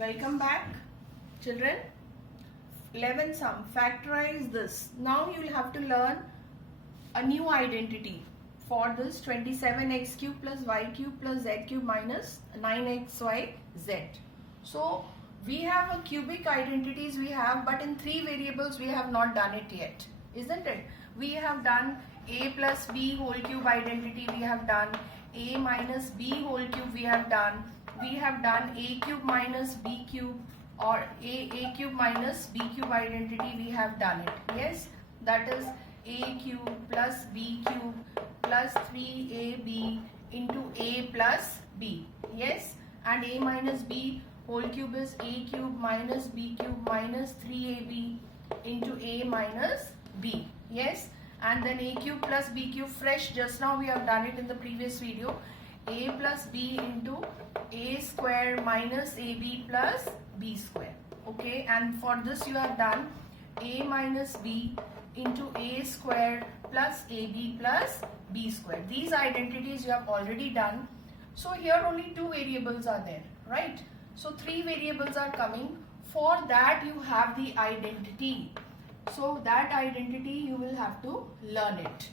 Welcome back, children. 11 sum. Factorize this. Now you will have to learn a new identity for this 27x cube plus y cube plus z cube minus 9xy z. So we have a cubic identities but in 3 variables we have not done it yet, isn't it? We have done a plus b whole cube identity, we have done a minus b whole cube, we have done a cube minus b cube, or a cube minus b cube identity, we have done it. Yes, that is a cube plus b cube plus 3ab into a plus b. Yes, and a minus b whole cube is a cube minus b cube minus 3ab into a minus b. Yes, and then a cube plus b cube, fresh, just now we have done it in the previous video, a plus b into a square minus ab plus b square. Okay, and for this you have done a minus b into a square plus ab plus b square. These identities you have already done. So here only 2 variables are there, right? So 3 variables are coming. For that you have the identity. So that identity you will have to learn it.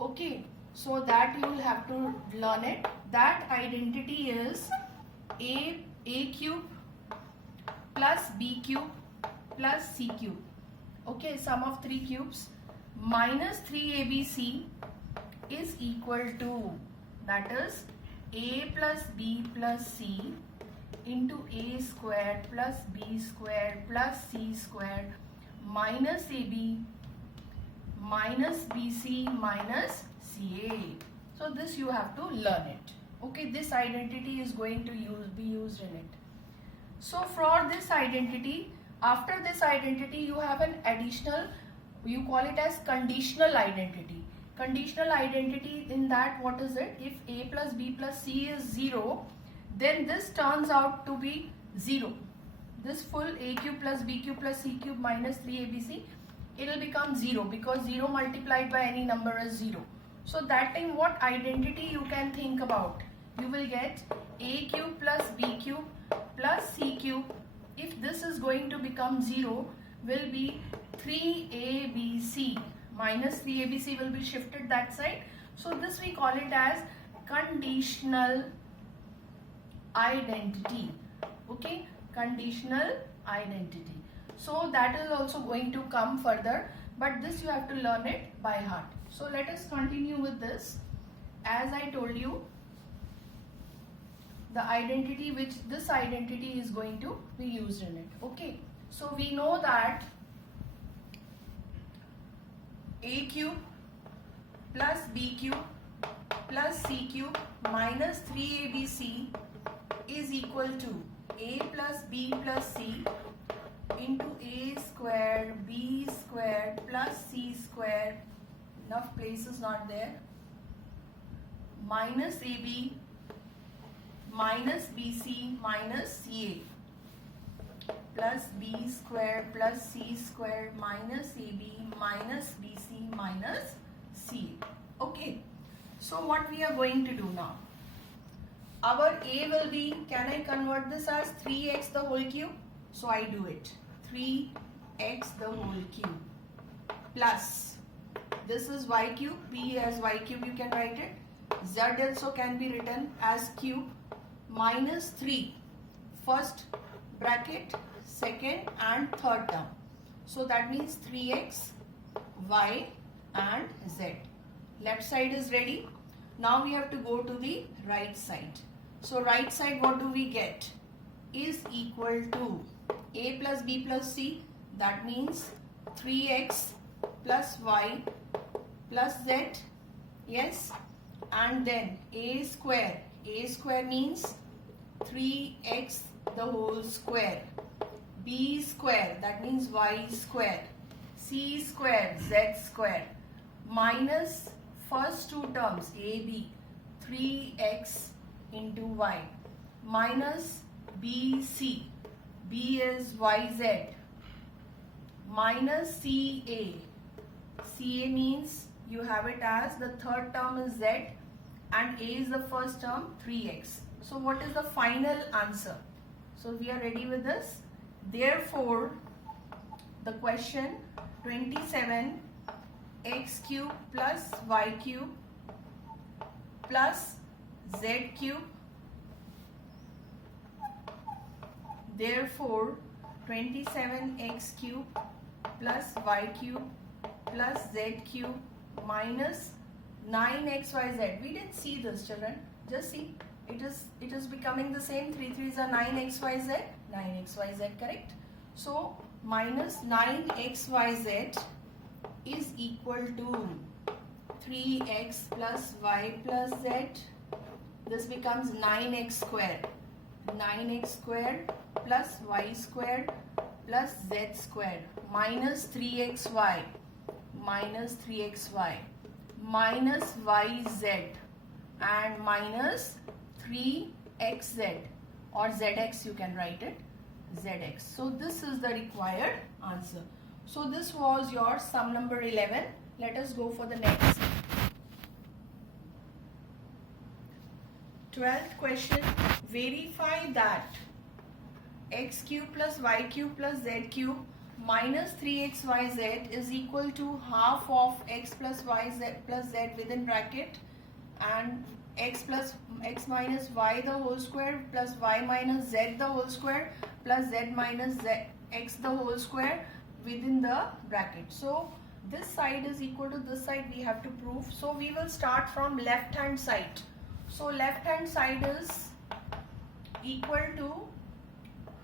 Okay, so that you will have to learn it. That identity is a cube plus b cube plus c cube. Okay, sum of 3 cubes minus 3abc is equal to, that is a plus b plus c into a square plus b square plus c square minus ab minus bc minus ca. So this you have to learn it. Okay, this identity is going to be used in it. So for this identity, after this identity you have an additional, you call it as conditional identity. Conditional identity, in that what is it? If a plus b plus c is 0, then this turns out to be 0. This full a cube plus b cube plus c cube minus 3abc, it will become 0 because 0 multiplied by any number is 0. So that time what identity you can think about? You will get a cube plus b cube plus c cube. If this is going to become 0, will be 3abc minus 3abc will be shifted that side. So this we call it as conditional identity. Okay, conditional identity. So that is also going to come further, but this you have to learn it by heart. So let us continue with this. As I told you, the identity, which this identity is going to be used in it. Okay, so we know that a cube plus b cube plus c cube minus 3abc is equal to a plus b plus c into a square b square plus c square, enough place is not there, minus ab minus bc minus ca plus b square plus c square minus ab minus bc minus ca. Okay, so what we are going to do now? Our a will be, can I convert this as 3x the whole cube? So I do it. 3x the whole cube plus, this is y cube, b as y cube you can write it, z also can be written as cube, minus 3, first bracket, second and third term. So that means 3x, y and z. Left side is ready. Now we have to go to the right side. So right side, what do we get? Is equal to a plus b plus c, that means 3x plus y plus z. Yes, and then a square means 3x the whole square, b square, that means y square, c square, z square, minus first 2 terms ab 3x into y minus bc, b is yz, minus ca, ca means you have it as the third term is z and a is the first term 3x. So what is the final answer? So we are ready with this. Therefore, the question 27 x cube plus y cube plus z cube. Therefore, 27x cube plus y cube plus z cube minus 9xyz. We didn't see this, children. Just see. It is becoming the same. 3 3s are 9xyz. 9xyz, correct? So minus 9xyz is equal to 3x plus y plus z. This becomes 9x squared. 9x squared plus y squared plus z squared minus 3xy minus 3xy minus yz and minus 3xz or zx, you can write it zx. So this is the required answer. So this was your sum number 11. Let us go for the next. 12th question. Verify that x cube plus y cube plus z cube minus 3xyz is equal to half of x plus y z plus z within bracket and x minus y the whole square plus y minus z the whole square plus z minus x the whole square within the bracket. So this side is equal to this side, we have to prove. So we will start from left hand side. So left hand side is equal to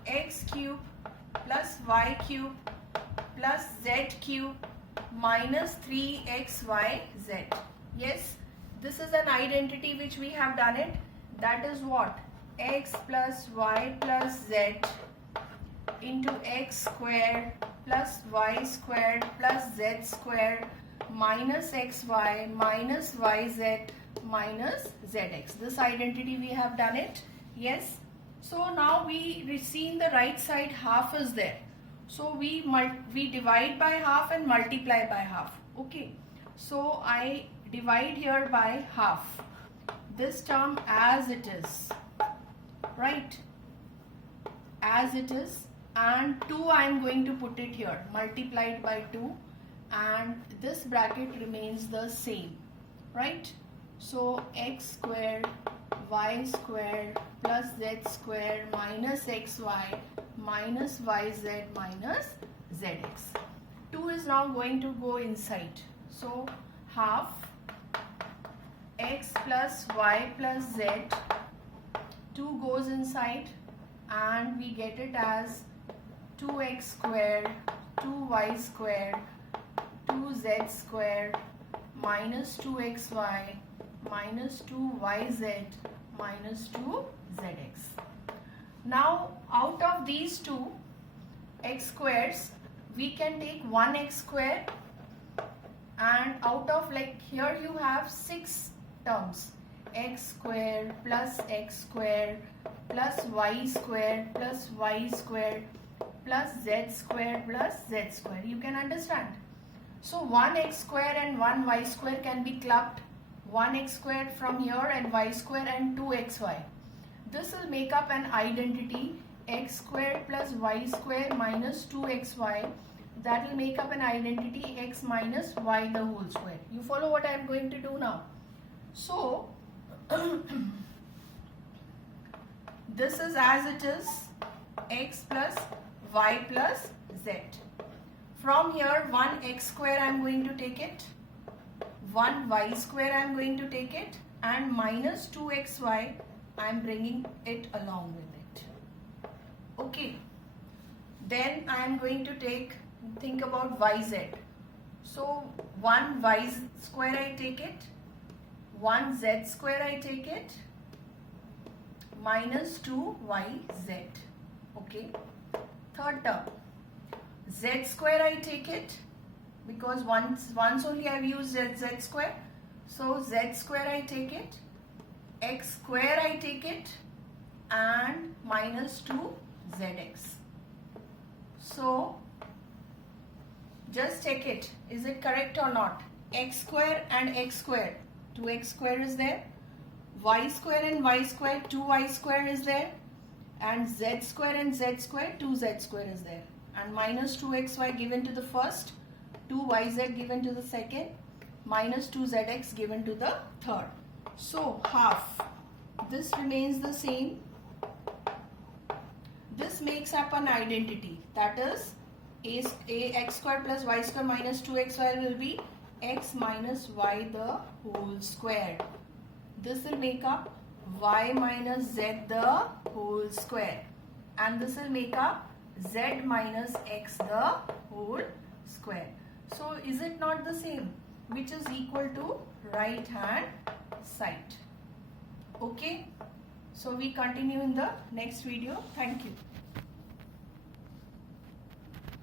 x cube plus y cube plus z cube minus 3xyz. Yes, this is an identity which we have done it. That is what? X plus y plus z into x squared plus y squared plus z squared minus xy minus yz minus zx. This identity we have done it. Yes. So now we see in the right side half is there. So we divide by half and multiply by half. Okay. So I divide here by half. This term as it is. Right. As it is. And 2 I am going to put it here. Multiplied by 2. And this bracket remains the same. Right. So x squared y squared plus z squared minus xy minus yz minus zx. 2 is now going to go inside. So half x plus y plus z, 2 goes inside and we get it as 2x squared 2y squared 2z squared minus 2xy minus 2yz minus 2zx. Now out of these two x squares we can take 1x square, and out of, like, here you have 6 terms, x square plus x square plus y square plus y square plus z square plus z square. You can understand. So 1x square and 1y square can be clubbed. 1x squared from here and y square and 2xy. This will make up an identity x squared plus y square minus 2xy. That will make up an identity x minus y the whole square. You follow what I am going to do now? So this is as it is, x plus y plus z. From here 1x square I am going to take it, 1y square I am going to take it, and minus 2xy I am bringing it along with it. Okay. Then I am going to think about yz. So 1y square I take it, 1z square I take it, minus 2yz. Okay. Third term, z square I take it, because once only I have used z square. So z square I take it, x square I take it, and minus 2zx. So just check it. Is it correct or not? X square and x square. 2x square is there. Y square and y square. 2y square is there. and z square and z square, 2z square is there, and minus 2xy given to the first, 2yz given to the second, minus 2zx given to the third. So half, this remains the same. This makes up an identity, that is x square plus y square minus 2xy will be x minus y the whole square. This will make up y minus z the whole square, and this will make up z minus x the whole square. So is it not the same, which is equal to right hand side? Okay, so we continue in the next video. Thank you.